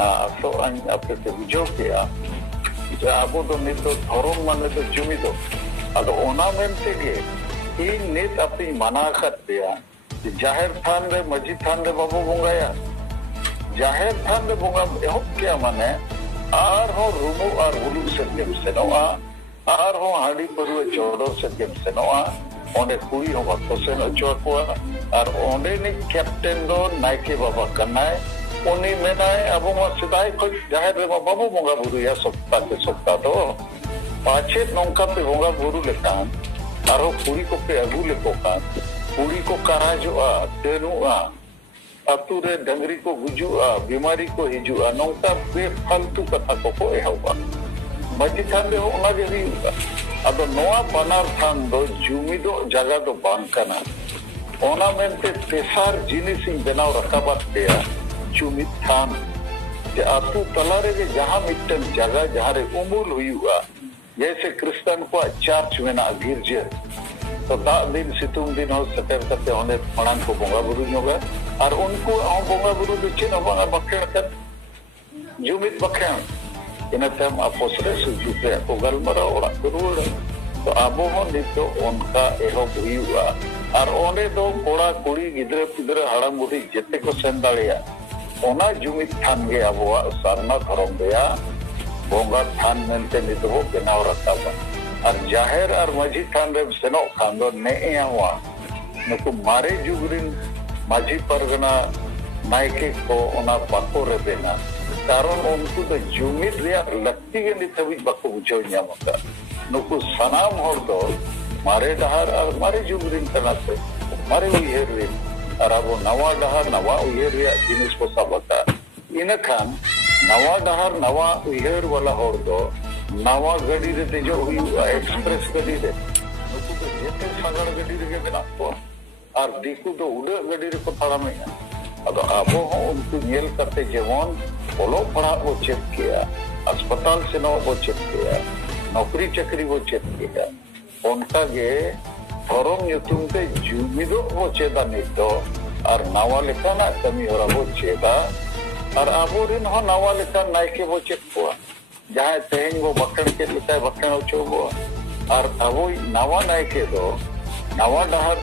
आपे पे बुझाव किया जे आबो दो नित दो धर्म माने दो जुमिदो आदो ओना मेनते गे इन नित आपे माना करतेया जाहिर थान रे मजी थान रे बाबू बंगाया जाहिर थान रे बंगा एहब किया माने आर हो Rumu are Hulu Satyam सेनोआ are हो हाड़ी परुए चोड़ो सत्यम सेनोआ ओंडे कुड़ी हो बाको सेन अचोकुआ आर ओंडे नि कैप्टन दो नाइके बाबा कनाय उनी मेनाय अबो मा सिदाय को जाहिर रे बाबू बंगा बुरुया सप्ताह दो पाछे नौका पे बंगा बुरु लेकान आरो कुड़ी को पे अगु लेकोका कुड़ी को कराजुआ तेनुआ अतुरे डंगरी को गुजुआ बीमारी को हिजुआ नौका बेफालतू कथा को एहबा मजी थान दे ओना गे हुआ अब नोआ बनार थान दो जुमिदो जगह दो बांकना ओना मेनते तेसार जिनिस बनाव रकाबात पेया जुमिद थान जे आतु तलारे के जहां मिटन जगह जहां रे उमुल हुआ जैसे क्रिश्चियन को चर्च में ना गिरजे तो दिन सितुंग दिन हो सतेर करते होने मणांग को बोंगा बुरु नोगा और उनको आम बोंगा बुरु दुचे नोगा बखेण कर जुमिद बखेण इन तम अपोसरे सुजुते को गलमरा ओड़ा गुरुड़ तो आबो हो नितो उनका एहो हुआ और ओने दो कोड़ा कुड़ी गिदरे पिदरे हड़ाम बुढ़ी जेते को सेन दाड़िया ओना जुमिद थान गे आबोआ सारना धरम गया बोंगा थान मेनते नितो बनाव रखा और जाहिर और मजी थान रे सेनो खांदो ने हुआ नुकु मारे जुगरिन मजी परगना नायके को ओना बाको रे बेना कारण उनको तो जुमिद रे लक्ति के निथबी बाको बुझो न्यामका नुकु सनाम होर दो मारे डहार और मारे जुगरिन कनाते मारे उयहेर रे और अब नवा डहार नवा उयहेर रे जिनिस को सबका इन खान नवा डहार नवा उयहेर वाला होर दो नवा गड़ी रे तेजो हुआ एक्सप्रेस गड़ी रे नुकु तो जेते सागड़ गड़ी रे बेना को और दिकु तो उड़े गड़ी रे को थाड़ा में अब आबो हो उनको नेल करते जेवन बोलो पढ़ा वो चेक किया अस्पताल से नो वो चेक किया नौकरी चाकरी वो चेक किया उनका गे धर्म युतुम ते जुमिदो वो चेदा नितो और नवा लेखा ना कमी हो रहा वो चेदा और आबो रिन हो नवा लेखा नायके वो चेक हुआ जहाँ तेहन वो बखण के लिखा है बखण और अब नवा नायके दो नवा डहार